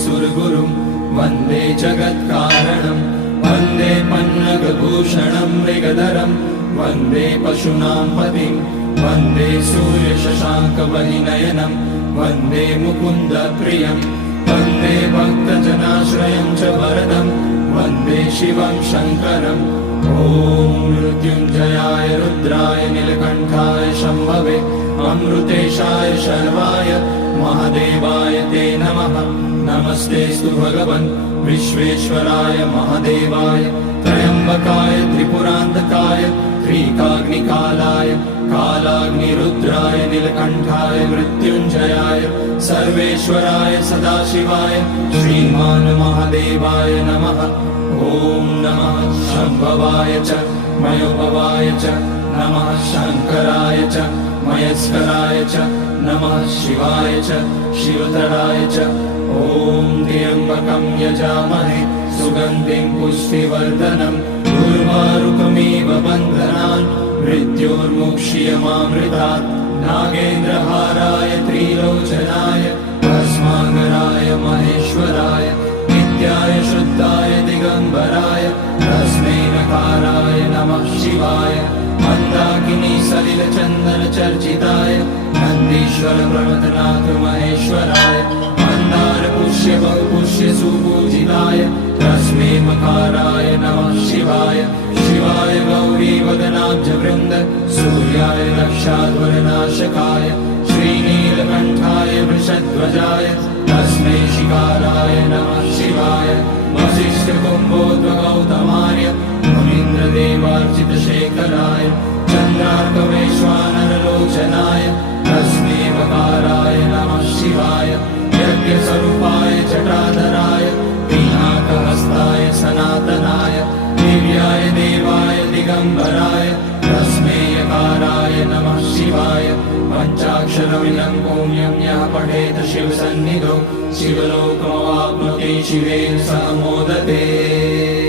सुरगुरुं वन्दे जगत्कारणम् वन्दे पन्नगभूषणं मृगधरं वन्दे पशूनां पतिं वन्दे सूर्यशशाङ्कवहिनयनं वन्दे मुकुन्दप्रियम् वन्दे भक्तजनाश्रयं च वरदं वन्दे शिवं शङ्करम्। ॐ मृत्युञ्जयाय रुद्राय नीलकण्ठाय शम्भवे। अमृतेशाय शर्वाय महादेवाय ते नमः। नमस्तेऽस्तु भगवन् विश्वेश्वराय महादेवाय। त्र्यम्बकाय त्रिपुरान्तकाय त्रिकाग्निकालाय कालाग्निरुद्राय नीलकण्ठाय मृत्युञ्जयाय सर्वेश्वराय सदाशिवाय श्रीमान् महादेवाय नमः। ॐ नमः। शम्भवाय च मयोभवाय च नमः। शङ्कराय च मयस्कराय च नमः। शिवाय च शिवतराय च। ॐ त्र्यम्बकं यजामहे सुगन्धिं पुष्टिवर्धनम् बन्धनान् मृत्योर्मुक्ष्यमामृतात् नागेन्द्रहाराय त्रिलोचनाय भस्माकराय महेश्वराय नित्याय शुद्धाय दिगम्बराय तस्मै नकाराय नमः शिवाय मन्दाकिनी सलिलचन्दनचर्चिताय नन्दीश्वर प्रमथनाथ महेश्वराय मन्दार पुष्य बहुपुष्य सुपूजिताय तस्मै मकाराय शिकाराय नमः शिवाय। वसिष्ठकुम्भोद्वगौतमार्य मुनीन्द्रदेवार्चितशेखराय चन्द्रार्कवैश्वानरलोचनाय पञ्चाक्षरमिदं पुण्यं यः पठेत शिवसन्निधौ शिवलोकमवाप्नोति शिवेन सह मोदते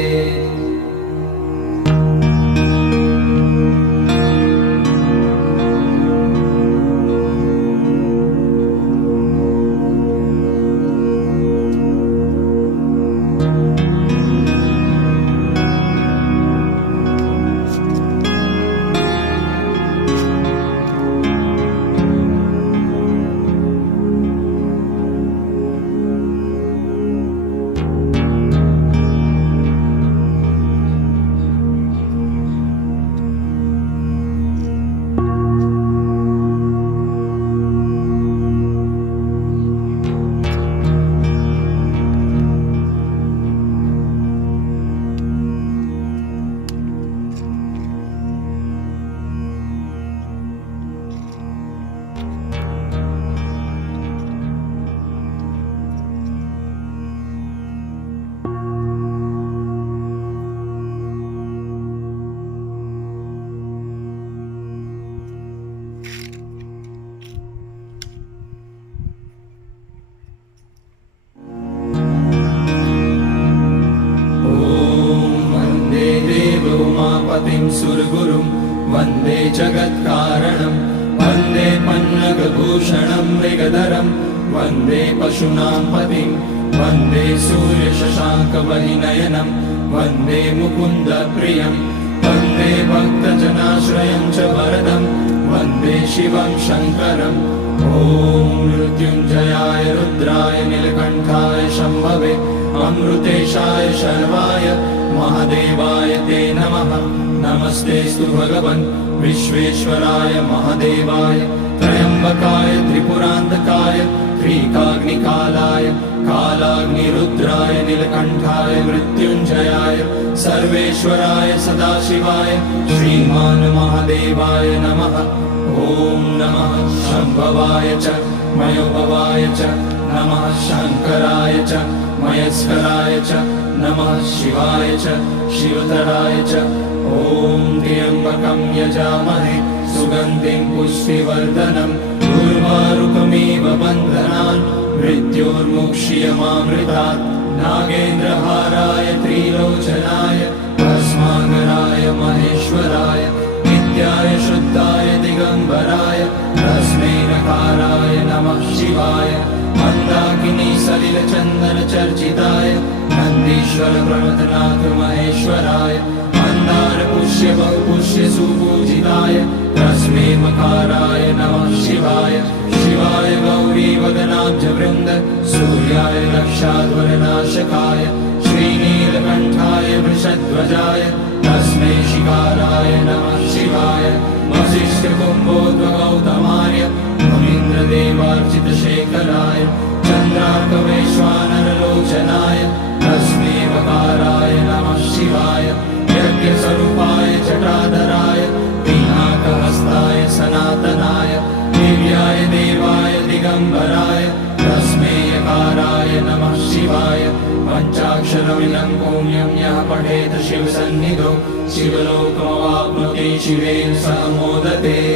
वन्दे जगत्कारणं वन्दे पन्नगभूषणं मृगधरं वन्दे पशूनां पतिं वन्दे सूर्यशशाङ्कवहिनयनं वन्दे मुकुन्दप्रियं वन्दे भक्तजनाश्रयं च वरदं वन्दे शिवं शङ्करम्। ॐ मृत्युञ्जयाय रुद्राय नीलकण्ठाय शम्भवे अमृतेशाय शर्वाय महादेवाय ते नमः नमस्तेऽस्तु भगवन् विश्वेश्वराय महादेवाय त्र्यम्बकाय त्रिपुरान्तकाय त्रिकाग्निकालाय कालाग्निरुद्राय नीलकण्ठाय मृत्युञ्जयाय सर्वेश्वराय सदाशिवाय श्रीमान् महादेवाय नमः। ॐ नमः शम्भवाय च मयोभवाय च नमः शङ्कराय च मयस्कराय च नमः शिवाय च शिवतराय च ॐ त्र्यम्बकं यजामहे सुगन्धिं पुष्टिवर्धनम् उर्वारुकमिव बन्धनान् मृत्योर्मुक्ष्यमामृतात् नागेन्द्रहाराय त्रिलोचनाय भस्माकराय महेश्वराय नित्याय शुद्धाय दिगम्बराय तस्मै नकाराय नमः शिवाय मन्दाकिनी सलिलचन्दनचर्चिताय नन्दीश्वर प्रमथनाथ महेश्वराय। मन्दार सुपूजिताय तस्मै मकाराय नमः शिवाय। शिवाय गौरी वदनाब्जवृन्द सूर्याय लक्षाध्वरनाशकाय श्रीनीलकण्ठाय वृषध्वजाय तस्मै शिकाराय नमः शिवाय। वसिष्ठकुम्भोद्वगौतमाय मुनीन्द्रदेवार्चितशेखराय शिवाय पञ्चाक्षरमिदं पुण्यं यः पठेत शिवसन्निधौ। शिवलोकमवाप्नोति शिवेन सह मोदते।